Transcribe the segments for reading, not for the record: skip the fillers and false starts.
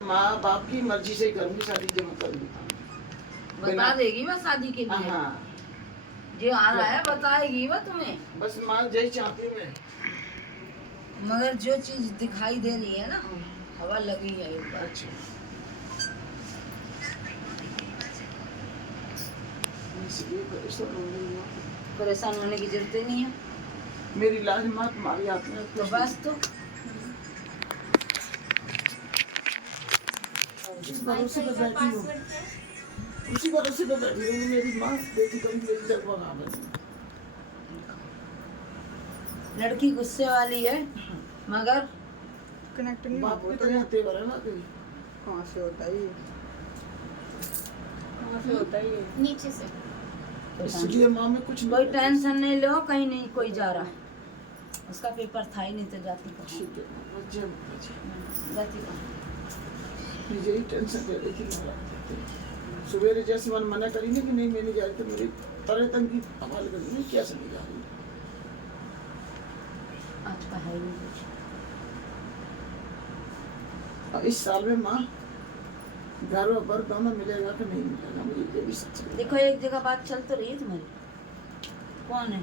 माँ बाप की मर्जी से ही करूंगी शादी, जो मैं करूंगी। बता देगी वह शादी के लिए। हाँ जो आ रहा है बताएगी वह तुम्हें। बस माँ यही चाहती मैं। मगर जो चीज दिखाई दे रही है ना, हवा लगी है एक बार। अच्छा इसलिए परेशान हो रही हूँ। परेशान होने की जरूरत ही नहीं है। मेरी लाज माँ तुम्हारी हाथ में है। तो बस तो उसी भरोसे पे बैठी हूँ, उसी भरोसे पे बैठी हूँ। मेरी माँ बेटी कभी मेरी जगह आ गई। लड़की गुस्से वाली है, मगर कनेक्ट नहीं बाप होता। तो यहाँ तेवर है ना कोई। कहाँ से होता है ये? कहाँ से होता है ये? नीचे से। इसलिए माँ में कुछ कोई नहीं। टेंशन नहीं लो, कहीं नहीं कोई जा रहा है। उसका पेपर था ही नहीं तो जाती कहाँ? ठीक है बच्चे बच्चे जाती कहाँ? यही टेंशन दे रही थी मेरा। सवेरे जैसे मन मना करी ना कि नहीं मैं नहीं जा रही, तो मेरी पर्यटन की हवाले कर दी। क्या समझ आ रही आज का है ही नहीं कुछ। और इस साल में माँ घर और बर दोनों मिलेगा कि नहीं मिलेगा, मुझे ये भी सच है। देखो एक जगह बात चल तो रही है तुम्हारी। कौन है?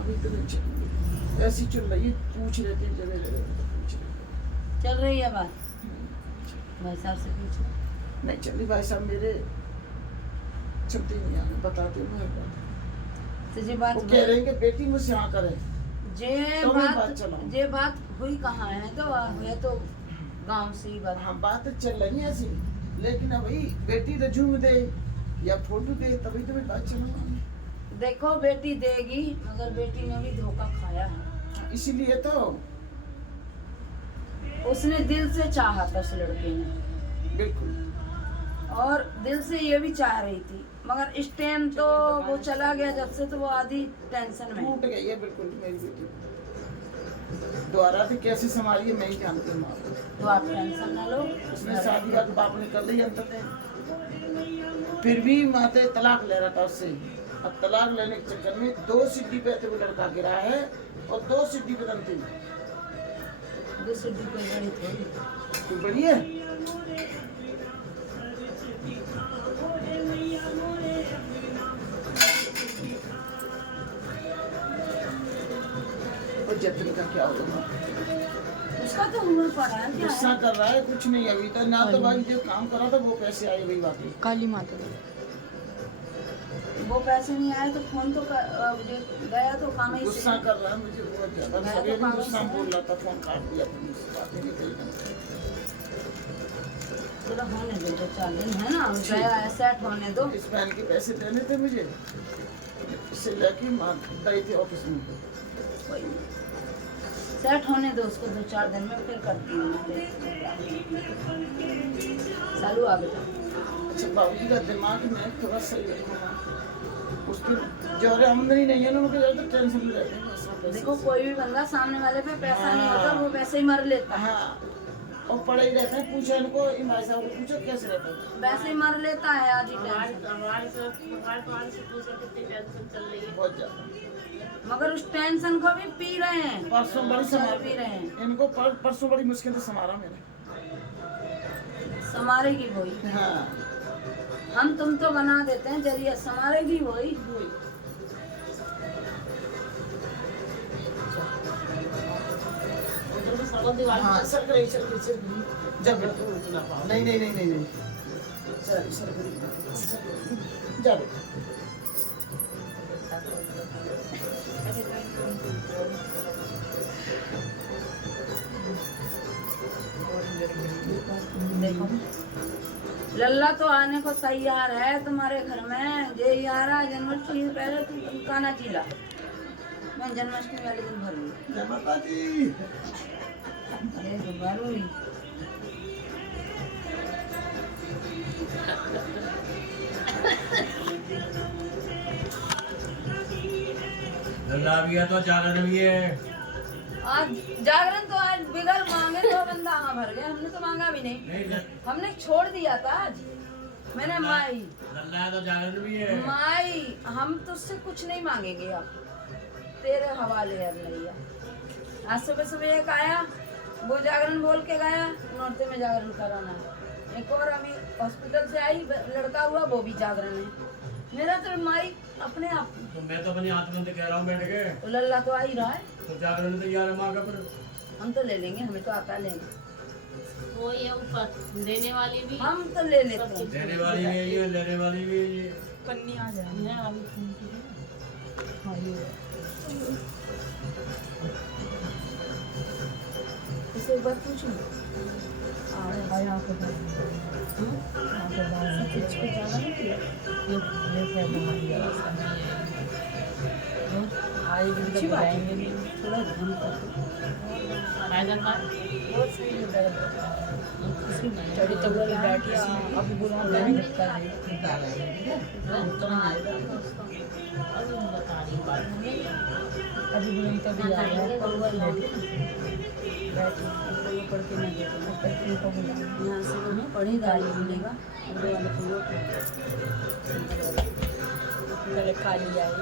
अभी तो नहीं चलेगी, ऐसी चल रही है। पूछ रहे थे जगह जगह तो पूछ रहे। चल रही है बात? भाई साहब से पूछो। नहीं चली भाई साहब मेरे चलती नहीं आगे, बताते मैं बात। तो ये बात वो कह रहे हैं कि बेटी मुझसे यहाँ करे। जे तो मैं बात बात चलाऊं। जे बात हुई कहाँ है, तो है तो गांव से ही बात। हाँ बात चल रही है ऐसी, लेकिन अब भाई बेटी तो झूम दे या फोटो दे तभी तो मैं बात चलाऊंगा। देखो बेटी देगी, मगर बेटी ने भी धोखा खाया है। इसीलिए तो उसने दिल से चाहा था उस लड़के ने, बिल्कुल और दिल से ये भी चाह रही थी, मगर इस टाइम तो वो चला गया जब से, तो वो आधी टेंशन में। टूट गई है बिल्कुल मेरी बेटी। द्वारा भी कैसे संभाली है मैं ही जानती हूँ माँ। तो आप टेंशन ना लो। उसने शादी बात बाप ने कर ली अंत में, फिर भी माते तलाक ले रहा था उससे। अब तलाक लेने के चक्कर में 2 सीढ़ी पे तो वो लड़का गिरा है और 2 सीढ़ी पे दम थी। दूसरी कोई बड़ी थोड़ी। तू बड़ी है और जतन का क्या होगा। उसका तो उम्र पड़ा है, क्या गुस्सा है? कर रहा है कुछ नहीं अभी तो ना, तो भाई जो काम करा था वो पैसे आए वही बात है। काली माता दी। वो पैसे नहीं आए तो फोन तो जो गया तो काम ही से। गुस्सा कर रहा है मुझे बहुत ज्यादा। मैं तो सवेरे पागल गुस्सा से- बोल रहा था, फोन काट दिया फिर मुझसे बातें नहीं करी। थोड़ा होने दो, 2-4 दिन है ना, गया सेट होने दो। इस बहन के पैसे देने थे मुझे, इससे लेके मार गई थी ऑफिस में। सेट होने दो उसको, 2-4 दिन में फिर करती हूँ। चालू आ बेटा। अच्छा बाबूजी का दिमाग में थोड़ा सही रखूंगा। उसकी जो आमदनी नहीं है ना उनके ज्यादा टेंशन में रहते हैं बस वो पैसे देखो से। कोई भी बंदा सामने वाले पे पैसा नहीं होता, वो वैसे ही मर लेता है। हाँ और पड़े ही रहते हैं। पूछो इनको, इन भाई साहब को पूछो कैसे रहते हैं। वैसे ही मर लेता है आधी टेंशन। हमारे से पूछो कितनी टेंशन चल रही है। बहुत ज्यादा। मगर उस टेंशन को भी पी रहे हैं, परसों बड़ी चल भी रहे हैं। इनको परसों बड़ी मुश्किल से संभाला मैंने। समारेगी वही। हाँ हम तुम तो बना देते हैं जरिया, समारेगी वही। हाँ सर करें सर जब नहीं नहीं नहीं नहीं नहीं सर सर जा बेटा। देखो लल्ला तो आने को तैयार है तुम्हारे घर में। जे यारा जन्माष्टमी से पहले तुम खाना चिला, मैं जन्माष्टमी वाले दिन भरूंगी। जय माता जी। अरे तो भरूंगी। लल्ला भी है तो जागरण भी है। आज जागरण तो आज बिगड़ मांगे तो बंदा हाँ भर गया, हमने तो मांगा भी नहीं, नहीं हमने छोड़ दिया था आज। मैंने माई लल्ला है तो जागरण भी है। माई हम तुझसे कुछ नहीं मांगेंगे अब, तेरे हवाले अब नहीं है। आज सुबह सुबह एक आया वो जागरण बोल के गया, नौरते में जागरण कराना है। एक और अभी हॉस्पिटल से आई लड़का हुआ, वो भी जागरण है। मेरा तो माई अपने आप तो मैं तो अपनी आत्मंद कह रहा हूँ बैठ के, तो लल्ला तो आ ही रहा है, तो जागरण तैयार है माँ का। पर हम तो ले लेंगे, हमें तो आता है लेंगे, वो ये ऊपर देने वाली भी हम तो ले लेते हैं। देने वाली भी है ये, लेने वाली भी है ये। पन्नी आ जाए। है अभी हाँ ये इसे एक बार पूछूं, यहाँ पे कुछ को ज्यादा नहीं किया, अच्छी बात है, थोड़ा ध्यान कर राइडर का बहुत सही लग रहा है। चढ़ी चौड़ा में बैठी अभी बुला बता रही बात अभी बुलंद तभी आ रहा है पढ़ के नहीं यहाँ से उन्हें पढ़ी गाड़ी मिलेगा, अगले वाले को पहले खाली आई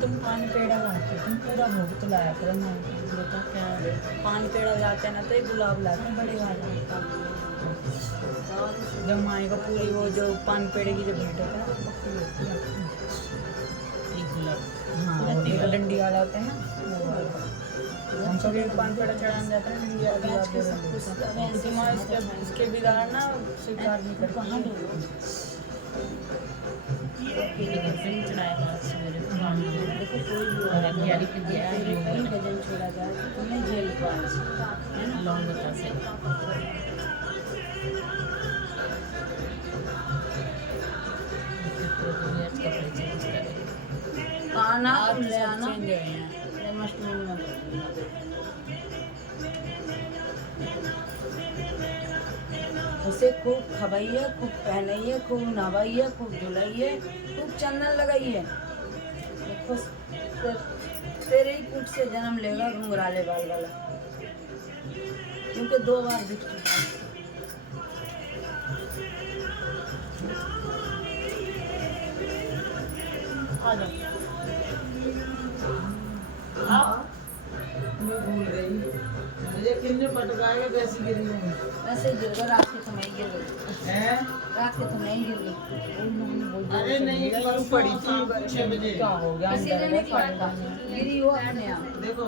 तुम पान पेड़ा लाते तुम पूरा भोग तो लाया करो ना। बता क्या है पान पेड़ा लाते हैं ना तो ये गुलाब लाते हैं बड़े वाले। जब माई को पूरी वो जो पान पेड़े की जो भेंट होता है ना वो पक्की होती है। एक गुलाब हाँ वो एक डंडी वाला होता है ना वो वाला। हम कभी पान पेड़ा चढ़ाने जाते हैं डंडी वाला गुलाब दे देते हैं। तुम्हारे इसके बिगाड़ना स्वीकार नहीं करता। कहाँ डूबो चढ़ाएगा सवेरे देखो कोई भी तैयारी के दिया है कहीं भजन छोड़ा जाए तो तुम्हें जेल पास है ना। लौंग बता से कपड़े चेंज करें आना तुम ले आना चेंज हुए हैं। जन्माष्टमी में उसे खूब खवाइए, खूब पहनाइए, खूब नहवाइए, खूब धुलाइए, खूब चंदन लगाइए। देखो तेरे ही पुट से जन्म लेगा घुंघराले बाल वाला, क्योंकि 2 बार दिख चुका है। आ जाओ मैं भूल गई मुझे किन्ने पटकाएगा वैसी गिरी हूँ ऐसे गिर गए, रात के समय गिर गई, हैं? रात के समय गिर गई। अरे नहीं परसों पड़ी थी शाम को 6 बजे क्या हो गया किसी ने नहीं पढ़ा था, गिरी हो अपने आप। देखो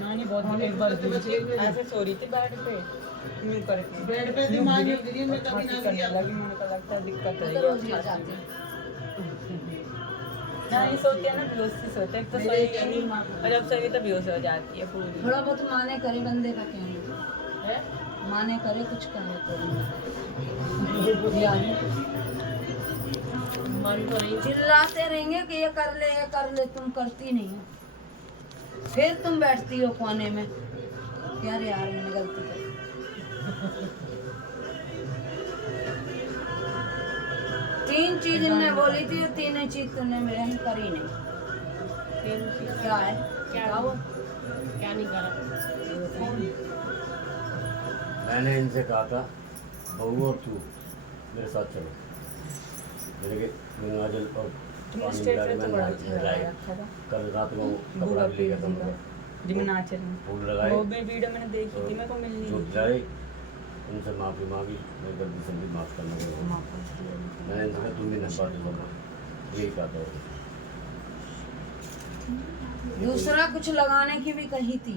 नानी बहुत एक बार गिरी ऐसे सो रही थी बेड पे यूं करके बेड पे थी माँ ने गिरी मैं कभी ना करने गिरा लगी। मुझे तो लगता है दिक्कत मैं है तो रोज गिर जाती हूँ। नानी सोती है ना बेहोश सी सोते एक तो सोएगी और जब सोएगी तो बेहोश हो जाती है पूरी। थोड़ा बहुत माने करे बंदे का कहना है माने करे कुछ करे तो मन तो नहीं चिल्लाते रहेंगे कि ये कर ले, तुम करती नहीं हो। फिर तुम बैठती हो कोने में, यार मैंने गलती कर। तीन चीज इनने बोली थी, तीनों चीज तुमने मेरे में करी नहीं। क्या है क्या बताओ। क्या नहीं करा मैंने इनसे कहा था बहू और तू मेरे साथ चलो, मेरे गंगा जल और तुमने पानी स्टेज मिला पे के तो मैंने बड़ा नहाए- अच्छा नहलाए। रखा था कल रात को कपड़ा बुरा भी लेकर पीर था, जिमनाचल में फूल लगाए, वो भी वीडियो मैंने देखी थी, मेरे को मिलनी जो नहीं जाए उनसे माफ़ी मांगी, मैं गलती से भी माफ़ करना थी। पड़ेगा। मैंने इनसे कहा तुम भी नफा दो, यही कहा था। दूसरा कुछ लगाने की भी कही थी।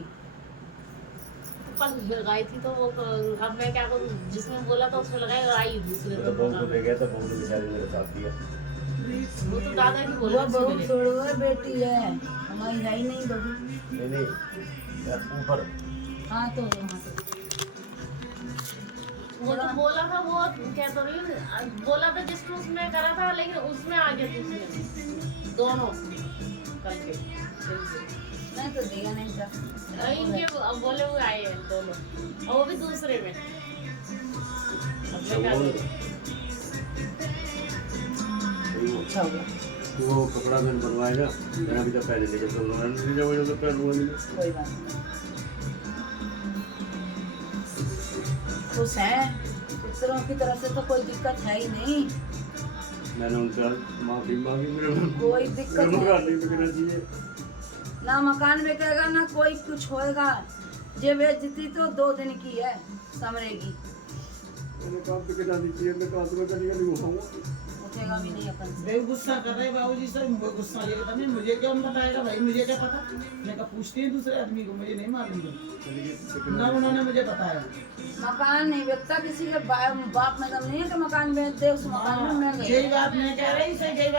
कल लगाई थी तो वो अब मैं क्या करूँ, जिसमें बोला था उसमें लगाई और आई दूसरे मैं तो बहू को ले गया था, बहू ने बेचारी मेरे साथ दिया। वो तो दादा की बोला वो बहुत छोड़ो बेटी है, हमारी है ही नहीं बहू। नहीं यार ऊपर हाँ तो वहाँ से वो तो बोला था, वो क्या तो रही बोला था जिसने उसमें करा था, लेकिन उसमें आ गया दूसरे दोनों कल के मैं तो दिया नहीं था। इनके बोले हुए आए हैं दोनों, और वो भी दूसरे में। अब मैं क्या करूं? अच्छा हुआ, वो कपड़ा मैंने बनवाएगा, मैंने अभी तक पहले लेके चल रहा है, जब तो पहलूंगा नहीं। कोई बात नहीं। खुश है, दूसरों की तरफ से तो कोई दिक्कत है ही नहीं, मैंने उनसे माफी मांगी, मेरे कोई दिक्कत मेरे नहीं। मुकाबले में करना चाहिए। ना मकान बिकेगा ना कोई कुछ होएगा। जे बेचती तो 2 दिन की है, समरेगी, उठेगा भी नहीं अपन से। वे गुस्सा कर रहे बाबूजी सर, गुस्सा ये कहता नहीं मुझे कौन बताएगा भाई, मुझे क्या पता। मैं कहा पूछती हूँ दूसरे आदमी को, मुझे नहीं मालूम ना उन्होंने मुझे बताया। मकान नहीं बेचता किसी के बाप में दम नहीं है कि मकान बेच दे, उस मकान में मैं गई। यही बात मैं कह रही, सही